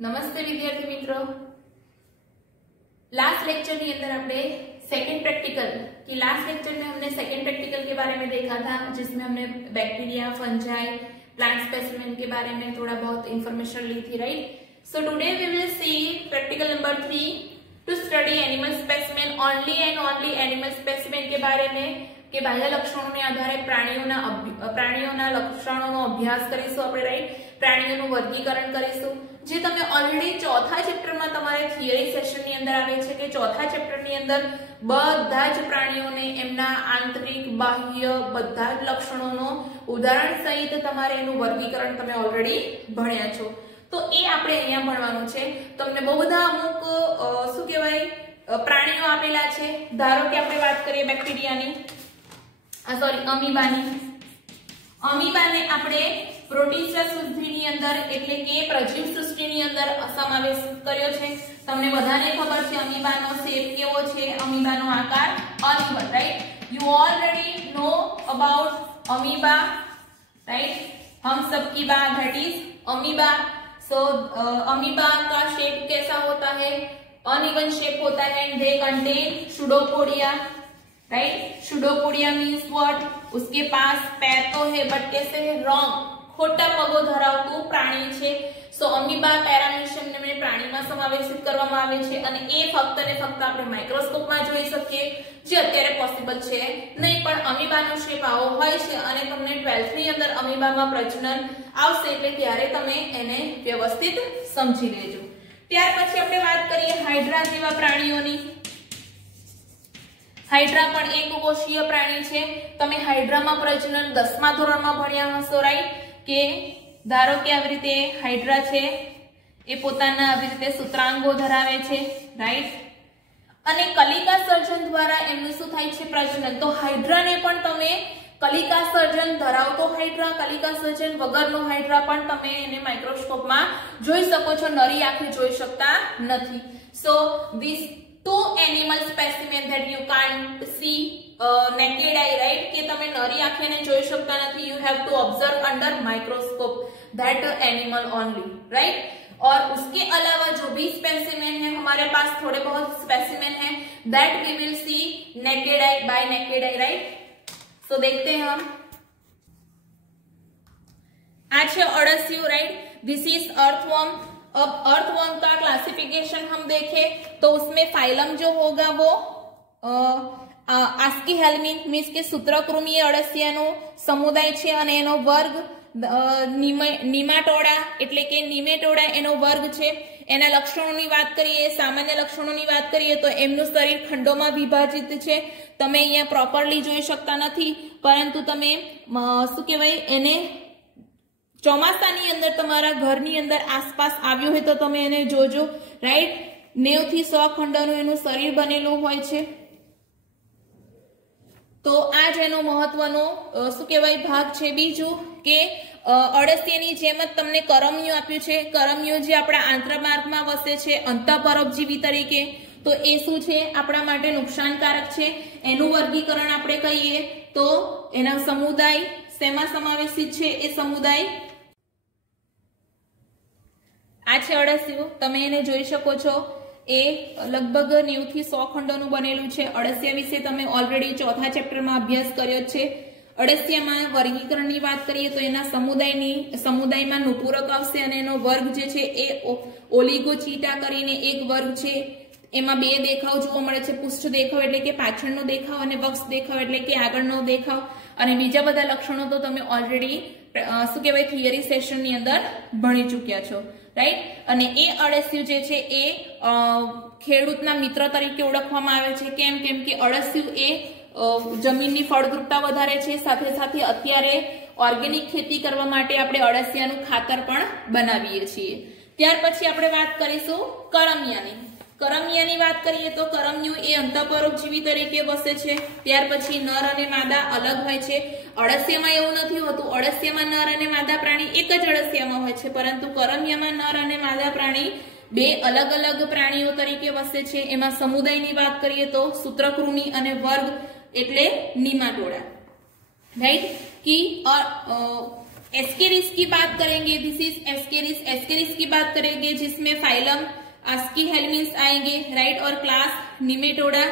नमस्ते विद्यार्थी मित्रों, लास्ट लेक्चर के अंदर आपने सेकंड प्रैक्टिकल की लास्ट लेक्चर में हमने सेकंड प्रैक्टिकल के बारे में देखा था, जिसमें हमने बैक्टीरिया, फंजाई, प्लांट स्पेसिमेन के बारे में थोड़ा बहुत इंफॉर्मेशन ली थी, right. So today we will see practical number 3 to study animal specimen, only and only animal specimen के बारे में के बाह्य लक्षणों आधारे प्राणीओना लक्षणों अभ्यास करीशुं आपणे, राइट। प्राणीओनुं वर्गीकरण करीशुं, जे तमे ऑलरेडी चौथा चेप्टर में तमारे थियरी सेशन ની અંદર આવે છે કે ચોથા ચેપ્ટર ની અંદર બધા જ પ્રાણીઓને એમના આંતરિક બાહ્ય બધા જ લક્ષણોનો ઉદાહરણ સહિત તમારે એનું વર્ગીકરણ તમે ઓલરેડી ભણ્યા છો। તો એ આપણે અહીંયા ભણવાનું છે। તમને બહુ બધા અમુક શું કહેવાય પ્રાણીઓ આપેલા છે। ધારો કે આપણે વાત કરીએ બેક્ટેરિયાની, અમીબાની। અમીબાને આપણે પ્રોટીસ્ટા સૃષ્ટિની અંદર એટલે કે પ્રજીવ સૃષ્ટિની અંદર સમાવેશ કર્યો છે। તમને બધાને ખબર છે અમીબાનો શેપ કેવો છે, અમીબાનો આકાર uneven, right. You already know about amoeba, right. हम सबकी बात that is amoeba. So amoeba का शेप कैसा होता है? अनइवन शेप होता है and they contain pseudopodia, right. Pseudopodia means what? उसके पास पैर तो है बट कैसे है? रॉन्ग, खोटा पगो धरावતું प्राणी છે। सो अमीबा पैरामीशियमने प्राणीમાં સમાવેશિત કરવામાં આવે છે અને એ ફક્ત ને ફક્ત આપણે માઇક્રોસ્કોપમાં જોઈ શકીએ, જે અત્યારે પોસિબલ છે નહીં। પણ અમીબાનો શેપ આવો હોય છે અને તમને 12th ની અંદર અમીબામાં પ્રજનન આવશે એટલે ત્યારે તમે એને વ્યવસ્થિત સમજી લેજો। ત્યાર પછી આપણે વાત કરીએ હાઇડ્રા જેવા પ્રાણીઓની। હાઇડ્રા પણ એક કોષીય प्राणी છે। તમે હાઇડ્રામાં પ્રજનન 10મા ધોરણમાં ભણ્યા હશો, રાઈટ। કે ધારો કે આવી રીતે હાઇડ્રા છે એ પોતાના આવી રીતે સૂત્રાંગો ધરાવે છે, રાઈટ। અને કલિકા સર્જન દ્વારા એમનું શું થાય છે? પ્રજનન। તો હાઇડ્રાને પણ તમે કલિકા સર્જન ધરાવતો હાઇડ્રા, કલિકા સર્જન વગરનો હાઇડ્રા પણ તમે એને માઇક્રોસ્કોપમાં જોઈ શકો છો, નરી આંખે જોઈ શકતા નથી। So this two animal specimen that you can't see naked eye, right? कि तमे नरी आंखें ने जोई सकता नहीं, you have to observe under microscope that animal only, right? और उसके अलावा जो भी स्पेसिमेन है हमारे पास, थोड़े बहुत स्पेसिमेन है, that we will see naked eye, by naked eye, right? So देखते हैं हम। आज है अड़सियो, right? This is earthworm। अब अर्थवर्म का क्लासिफिकेशन हम देखें तो उसमें फाइलम जो होगा वो आस्कीहेल्मिन मीन्स के सूत्रकृमीय अळसियानो समुदाय छे અને એનો વર્ગ નિમાટોડા એટલે કે નિમેટોડા એનો વર્ગ છે। એના લક્ષણોની વાત કરીએ, સામાન્ય લક્ષણોની વાત કરીએ તો એમનું શરીર ખંડોમાં વિભાજિત છે। તમે અહીંયા પ્રોપરલી જોઈ શકતા નથી, પરંતુ તમે શું કહેવાય એને ચોમાસાની અંદર તમારા ઘરની અંદર આસપાસ આવ્યો હોય તો તમે એને જોજો, રાઈટ। 90 થી 100 ખંડોનું એનું શરીર બનેલું હોય છે। તો આ જ એનો મહત્વનો શું કહેવાય ભાગ છે। બીજું કે અળસિયાની જેમ જ તમને કરમિયું આપ્યું છે। કરમિયું જે આપણા આંતરમાર્ગમાં વસે છે અંતઃપરોપજીવી તરીકે, તો એ શું છે? આપણા માટે નુકસાનકારક છે। એનું વર્ગીકરણ આપણે કહીએ તો એના સમુદાય શેમાં સમાવેશિત છે? એ સમુદાય આ છે અળસિયું, તમે એને જોઈ શકો છો। એ લગભગ 90 થી 100 ખંડોનું બનેલું છે। અળસિયા વિશે તમે ઓલરેડી ચોથા ચેપ્ટરમાં અભ્યાસ કર્યો છે। અળસિયામાં વર્ગીકરણની વાત કરીએ તો એના સમુદાયમાં નુપુરક આવશે અને એનો વર્ગ જે છે એ ઓલિગોચીટા કરીને એક વર્ગ છે। એમાં બે દેખાવ જોવા મળે છે, પૃષ્ઠ દેખાવ એટલે કે પાછળનો દેખાવ અને વક્ષ દેખાવ એટલે કે આગળનો દેખાવ। અને બીજા બધા લક્ષણો તો તમે ઓલરેડી શું કહેવાય થિયરી સેશનની અંદર ભણી ચૂક્યા છો, રાઈટ। અને એ અળસિયું જે છે એ ખેડૂતના મિત્ર તરીકે ઓળખવામાં આવે છે। કેમ? કેમ કે અળસિયું એ જમીનની ફળદ્રુપતા વધારે છે, સાથે સાથે અત્યારે ઓર્ગેનિક ખેતી કરવા માટે આપણે અળસિયાનું ખાતર પણ બનાવીએ છીએ। ત્યાર પછી આપણે વાત કરીશું કરમિયાની। કરમિયાની વાત કરીએ તો કરમિયું એ અંતઃપરોપજીવી તરીકે વસે છે। ત્યાર પછી નર અને માદા અલગ હોય છે। અળસિયામાં એવું નથી હોતું, અળસિયામાં નર અને માદા प्राणी एक ज અળસિયામાં હોય છે, પરંતુ કરમિયામાં નર અને માદા प्राणी બે અલગ અલગ પ્રાણીઓ તરીકે વસે છે। એમાં સમુદાયની વાત કરીએ તો સૂત્રકૃમિ અને વર્ગ એટલે નિમાટોડા, રાઈટ। कि एस्केरिस की बात करेंगे, दिस इज एस्केरिस। एस्केरिस की बात करेंगे जिसमें फाइलम आस्कीहेलमिन्स आएंगे, राइट, और class Nematoda.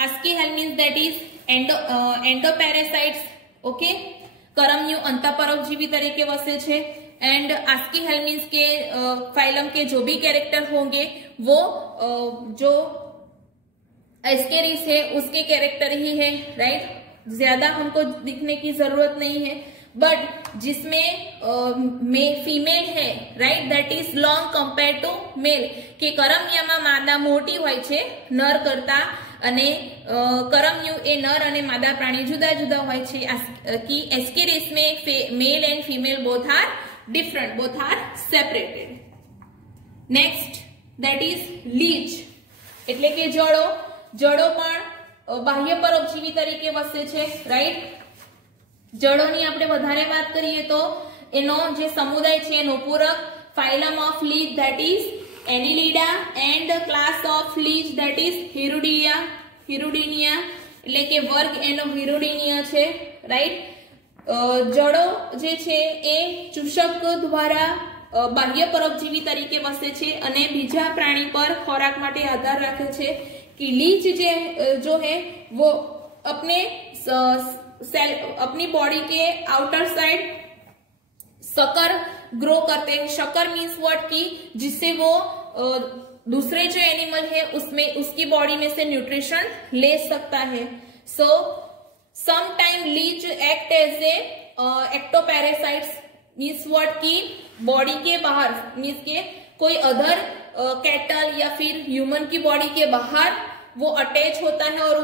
Aschelminthes that is endoparasites, okay. करमयु अंतःपरोपजीवी तरीके वसे छे। एंड आस्कीहेलमिन्स के फाइलम के जो भी कैरेक्टर होंगे वो जो एस्केरिस है उसके कैरेक्टर ही है, राइट। ज्यादा हमको दिखने की जरूरत नहीं है, बट जिसमें फीमेल है, right, that is long compare to male, કે કરમિયામાં માદા મોટી હોય છે નર કરતા, અને કરમયુ એ નર અને માદા પ્રાણી જુદા જુદા હોય છે। कि एस्केरिस में male and female both are different, both are separated. Next that is leech, એટલે કે જળો। જળો પણ બાહ્ય પરોપજીવી તરીકે વસે છે, રાઈટ। જળોની આપણે વધારે વાત કરીએ તો એનો જે સમુદાય છે એનો પૂરક phylum of leech that is Annelida and class of leech that is Hirudinea, એટલે કે વર્ગ એનો હિરુડિનિયા છે, રાઈટ। જળો જે છે એ ચૂષક દ્વારા બાહ્ય પરોપજીવી તરીકે વસે છે અને બીજા પ્રાણી પર ખોરાક માટે આધાર રાખે છે। कि लीच जो है वो अपनी बॉडी के आउटर साइड शक्कर ग्रो करते हैं। शक्कर मीन्स व्हाट, की जिससे वो दूसरे जो एनिमल है उसमें उसकी बॉडी में से न्यूट्रिशन ले सकता है। So some time leech act as a ectoparasites, means what, की बॉडी के बाहर मीन्स के कोई अदर कैटल या फिर ह्यूमन की बॉडी के बाहर वो अटैच होता है और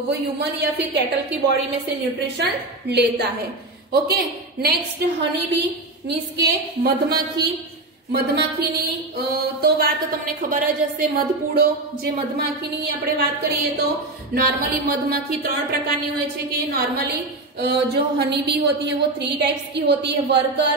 वो ह्यूमन या फिर कैटल की बॉडी में से न्यूट्रिशन लेता है, okay. Next honey bee means के मधमाखी। मधमाखीनी तो बात तमने खबर ज हशे। मधपूड़ो जे मधमाखीनी आपणे बात करिए तो नॉर्मली मधमाखी 3 प्रकारनी होय छे। कि नॉर्मली जो हनी बी होती है वो 3 टाइप्स की होती है, worker,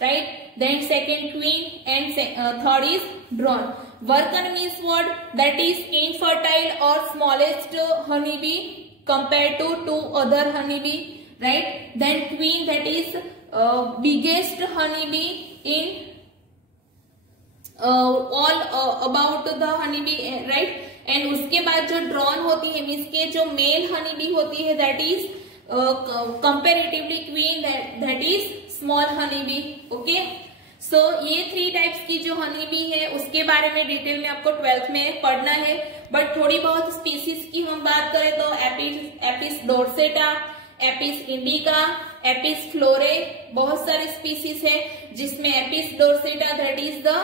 right, then second queen and third is drone। Worker means what, that is infertile or smallest honeybee compared to 2 other honeybee, right। Then queen that is biggest honeybee in all about the honeybee, right। and उसके बाद जो drone होती है means के जो mail honeybee होती है that is comparatively queen that is small honey bee, okay. So ये 3 टाइप्स की जो हनी बी है उसके बारे में डिटेल में आपको 12th में पढ़ना है। बट थोड़ी बहुत स्पीसीज की हम बात करें तो Apis dorsata, Apis indica, Apis florea, बहुत सारे स्पीसीज है जिसमें Apis dorsata that is the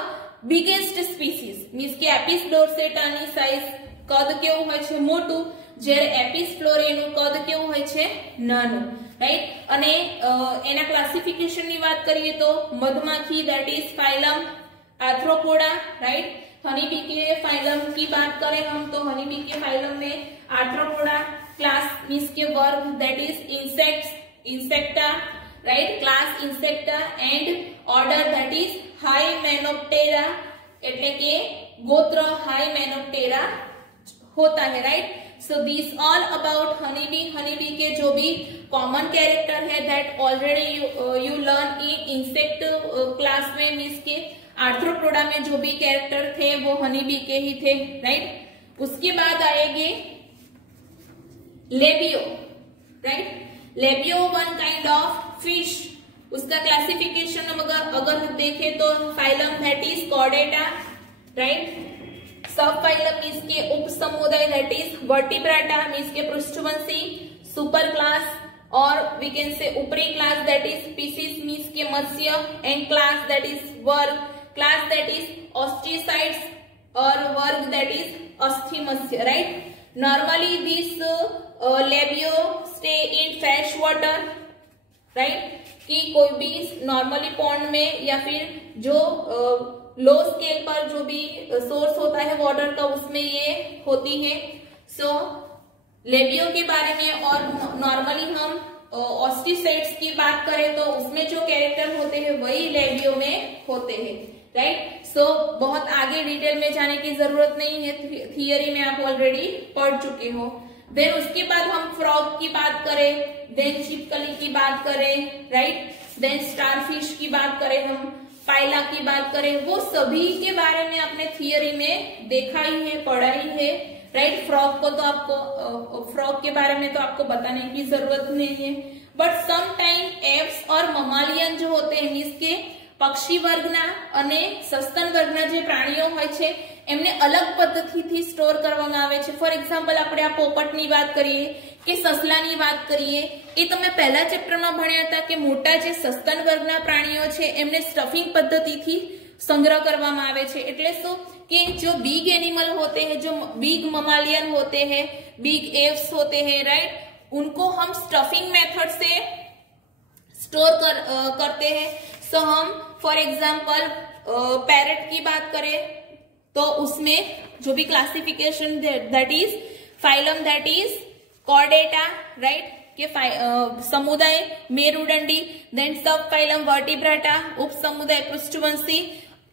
biggest species, means के एपिस डोर्सेटा ની સાઈઝ કદ કેવું હોય છે, મોટું, જ્યારે એપિસ ફ્લોરે નું કદ કેવું હોય છે, નાનું, राइट। અને એના ક્લાસિફિકેશન ની વાત કરીએ તો મધમાખી that is phylum arthropoda, right. Honeybee के फाइलम की बात करें हम तो हनीबी के फाइलम में आर्थ्रोपोडा, क्लास मींस के वर्ग that is insects, insecta, right, class insecta and order that is Hymenoptera, એટલે કે गोत्र हाइमेनोप्टेरा होता है, right. So this all about honeybee. Honeybee के जो भी कॉमन कैरेक्टर है that already you learn in insect class में, मीन्स के आर्थ्रोपोडा में जो भी कैरेक्टर थे वो हनीबी के ही थे, राइट। उसके बाद आएंगे Labeo, right. Labeo one kind of fish. उसका क्लासिफिकेशन अगर देखें तो phylum that is Chordata, right. Sub phylum means के उप समुदाय दैट इज वर्टिब्राटा, मीन्स के पृष्ठवंशी, सुपर क्लास और वी कैन से ऊपरी class that is species means के मत्स्य, एंड क्लास दैट इज वर्ग, क्लास दैट इज ऑस्टिसाइड्स और वर्ग दैट इज अस्थिमत्स्य, right. Normally this Labeo stay in fresh water, right, कि कोई भी नॉर्मली पॉन्ड में या फिर जो लो स्केल पर जो भी सोर्स होता है वाटर का उसमें ये होती है। सो लेबियो के बारे में और नॉर्मली हम ऑस्टिसाइड्स की बात करें तो उसमें जो कैरेक्टर होते हैं वही लेबियो में होते हैं, राइट। सो बहुत आगे डिटेल में जाने की जरूरत नहीं है, थियरी में आप ऑलरेडी पढ़ चुके हो। देन उसके बाद हम फ्रॉग की बात करें, देन छिपकली की बात करें, राइट। देन स्टारफिश की बात करें, हम पाइला की बात करें, वो सभी के बारे में आपने थियरी में देखा ही है, पढ़ा ही है, राइट। फ्रॉग को तो आपको फ्रॉग के बारे में तो आपको बताने की जरूरत नहीं है, बट सम टाइम एप्स और ममालियन जो होते हैं, मीन्स के પક્ષી વર્ગના અને સસ્તન વર્ગના જે પ્રાણીઓ હોય છે એમને અલગ પદ્ધતિથી સ્ટોર કરવામાં આવે છે। ફોર એક્ઝામ્પલ આપણે આ પોપટની વાત કરીએ કે સસલાની વાત કરીએ, એ તમે પહેલા ચેપ્ટરમાં ભણ્યા હતા કે મોટા જે સસ્તન વર્ગના પ્રાણીઓ છે એમને સ્ટફિંગ પદ્ધતિથી સંગ્રહ કરવામાં આવે છે। એટલે શું कि जो बिग एनिमल होते हैं, जो बिग ममालियन होते हैं, बिग एव्स होते हैं, राइट, उनको हम स्टफिंग मेथड से स्टोर करते हैं। सो हम फॉर एग्जांपल पैरेट की बात करें तो उसमें जो भी classification that is phylum, that is Chordata, right, के समुदाय मेरुदंडी, देन सब फाइलम वर्टिब्राटा, उप समुदाय पृष्ठवंशी,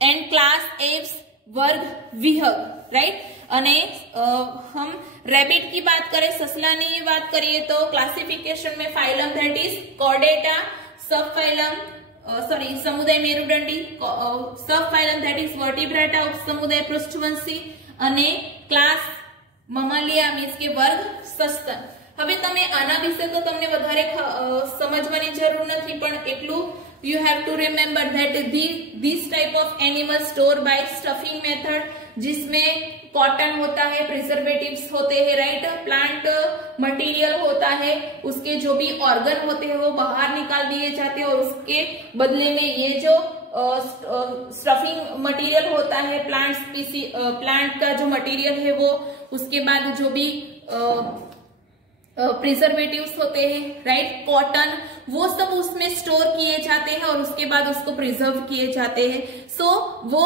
एंड क्लास एप्स वर्ग विहग, राइट। अने हम रेबिट की बात करें, ससलानी बात करिए तो क्लासिफिकेशन में फाइलम दैट इज कॉर्डेटा, सब फाइलम समुदाय मेरुदंडी, सब फाइलम दैट इज वर्टिब्राटा, उप समुदाय पृष्ठवंशी, अने क्लास ममालिया मीन्स के वर्ग सस्तन। હવે તમે આના વિશે તો તમને વધારે સમજવાની જરૂર નથી, પણ એટલું you have to remember that this type of animal store by stuffing method, जिसमें कॉटन होता है, प्रिजर्वेटिव्स होते हैं, राइट, प्लांट मटेरियल होता है, उसके जो भी ऑर्गन होते हैं वो बाहर निकाल दिए जाते हैं और उसके बदले में ये जो स्टफिंग मटेरियल होता है, प्लांट का जो मटेरियल है वो, उसके बाद जो भी प्रिजर्वेटिव्स होते हैं, राइट, कॉटन, वो सब उसमें स्टोर किए जाते हैं और उसके बाद उसको प्रिजर्व किए जाते हैं। सो वो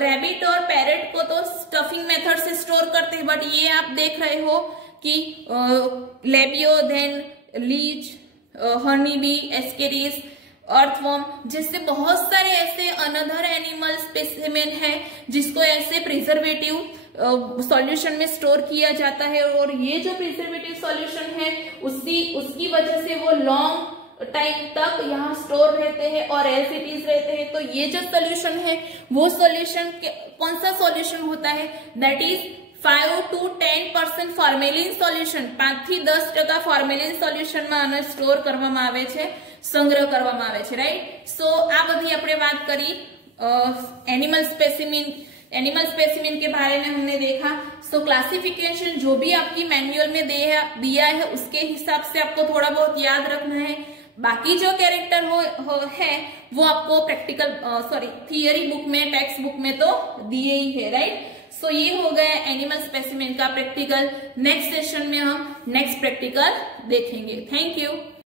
रैबिट और पैरेट को तो स्टफिंग मेथड से स्टोर करते हैं, बट ये आप देख रहे हो कि labeo, then leech, honey bee, ascaris, earthworm जैसे बहुत सारे ऐसे अनदर एनिमल स्पेसिमेन है जिसको ऐसे प्रिजर्वेटिव सॉल्यूशन में स्टोर किया जाता है, और ये जो प्रिजर्वेटिव सॉल्यूशन है उसकी वजह से वो लॉन्ग टाइम तक यहाँ स्टोर रहते हैं और एज इट इज रहते हैं। तो ये जो सॉल्यूशन है वो सॉल्यूशन कौन सा सॉल्यूशन होता है, that is 5 to 10% formalin solution, 5 થી 10% फॉर्मेलिन सॉल्यूशन में आने स्टोर કરવામાં આવે છે, સંગ્રહ કરવામાં આવે છે, રાઈટ। सो આ બધી આપણે વાત કરી एनिमल स्पेसिमेन के बारे में हमने देखा। सो क्लासिफिकेशन जो भी आपकी मैनुअल में दिया है उसके हिसाब से आपको थोड़ा बहुत याद रखना है, बाकी जो कैरेक्टर है वो आपको प्रैक्टिकल थियरी बुक में, टेक्स्ट बुक में तो दिए ही है, राइट। सो ये हो गया एनिमल स्पेसिमेन का प्रैक्टिकल। नेक्स्ट सेशन में हम नेक्स्ट प्रैक्टिकल देखेंगे। Thank you.